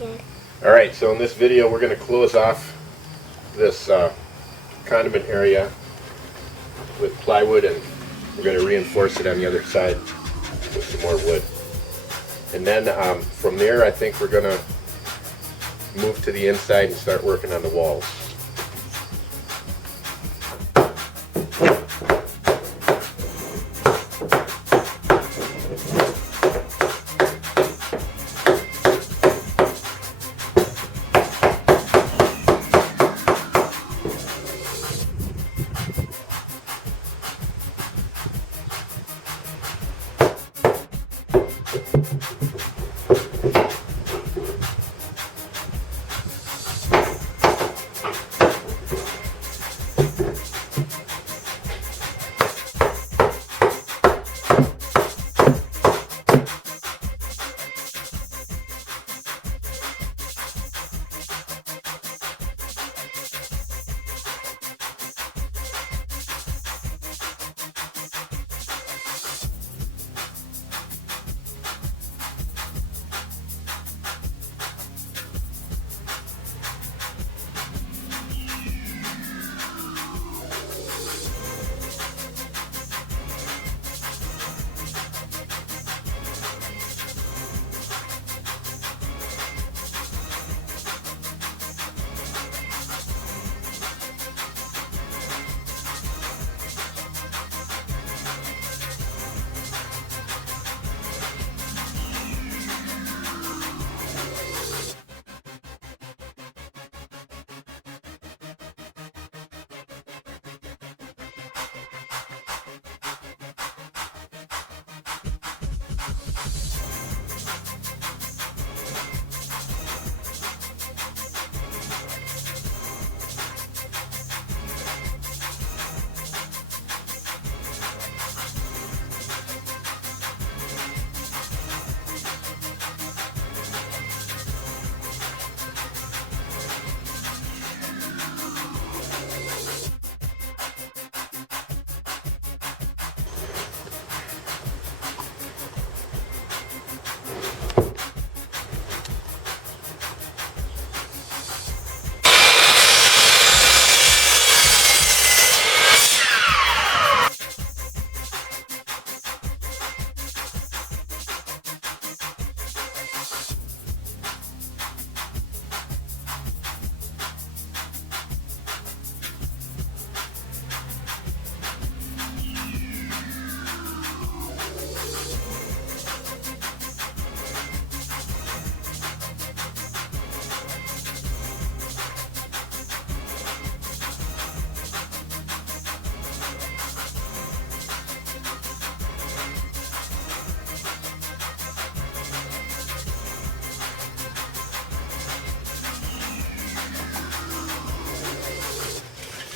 good. Alright, so in this video we're going to close off this condiment area with plywood, and we're going to reinforce it on the other side with some more wood. And then from there I think we're going to move to the inside and start working on the walls.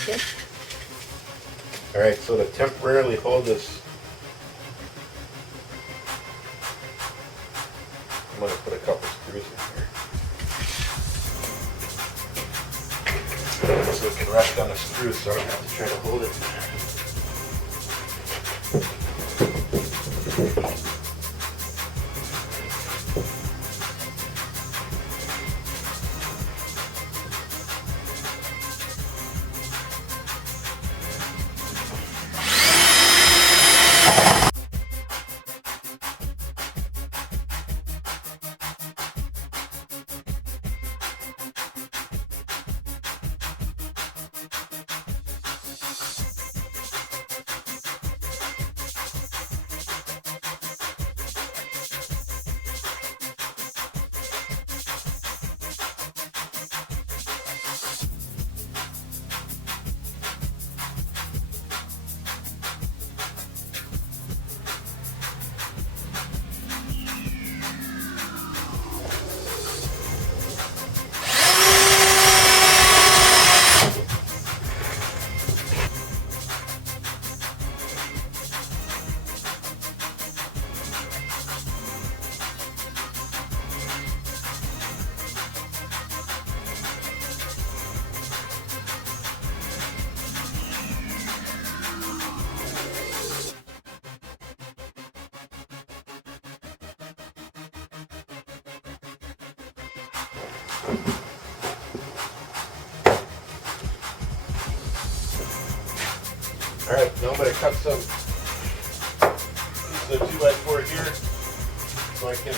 Good. Alright, so to temporarily hold this, I'm going to put a couple screws in here. So it can rest on a screw so I don't have to try to hold it. Alright, now I'm going to cut some pieces of 2x4 here so I can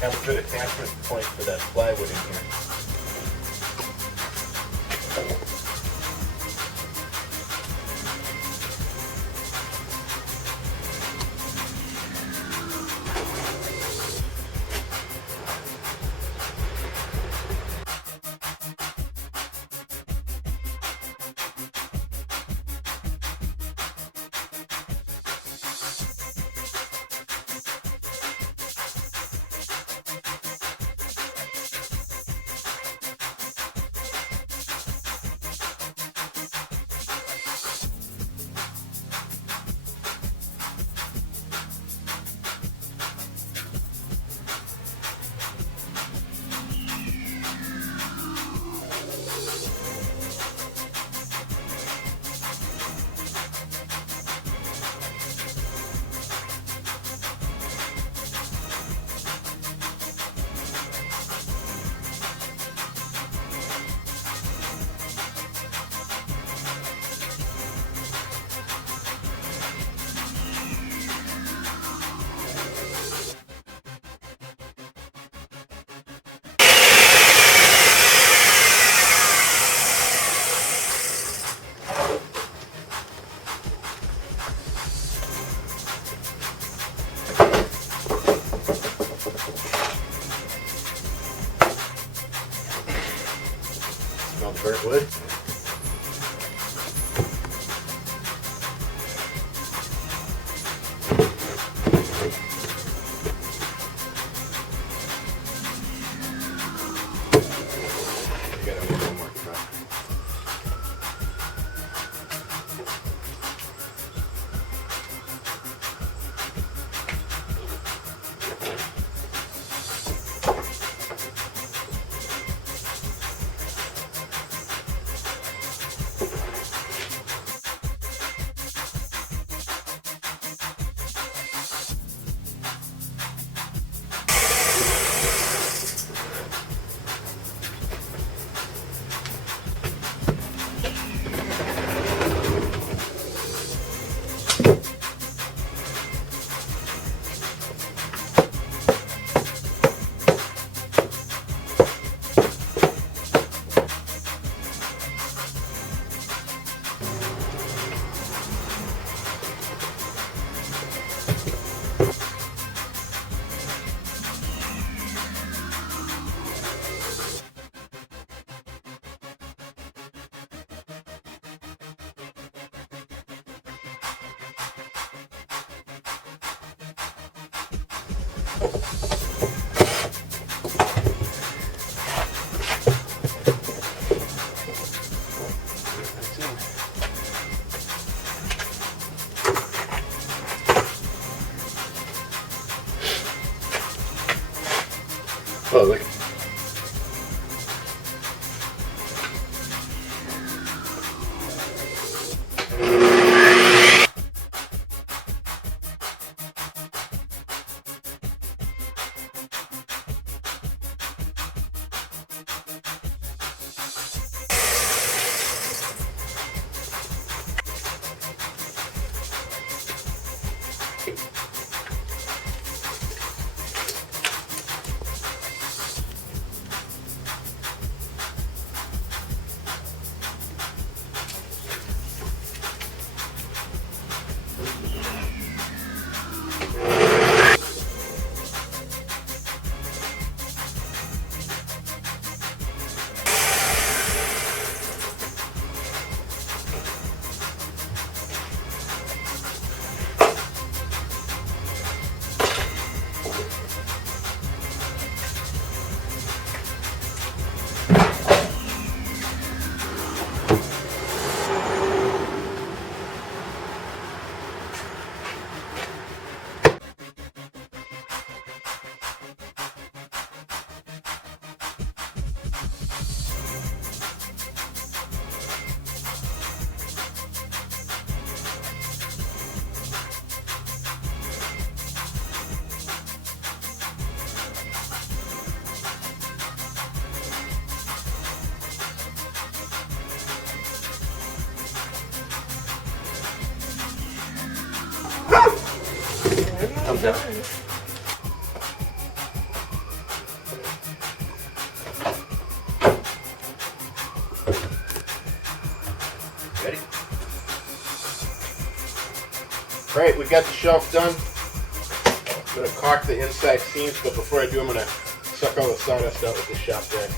have a good attachment point for that plywood in here. Smell the burnt wood. You gotta make one more truck. Oh, look. Thumbs up. Ready? All right, we've got the shelf done. I'm going to caulk the inside seams, but before I do, I'm going to suck all the sawdust out with the shop vac.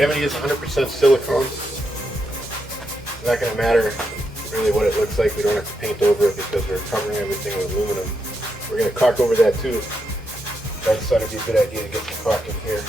I'm going to use 100% silicone. It's not going to matter really what it looks like. We don't have to paint over it because we're covering everything with aluminum. We're going to caulk over that too. I just thought it'd be a good idea to get some caulk in here.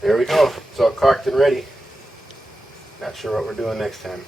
There we go. It's all caulked and ready. Not sure what we're doing next time.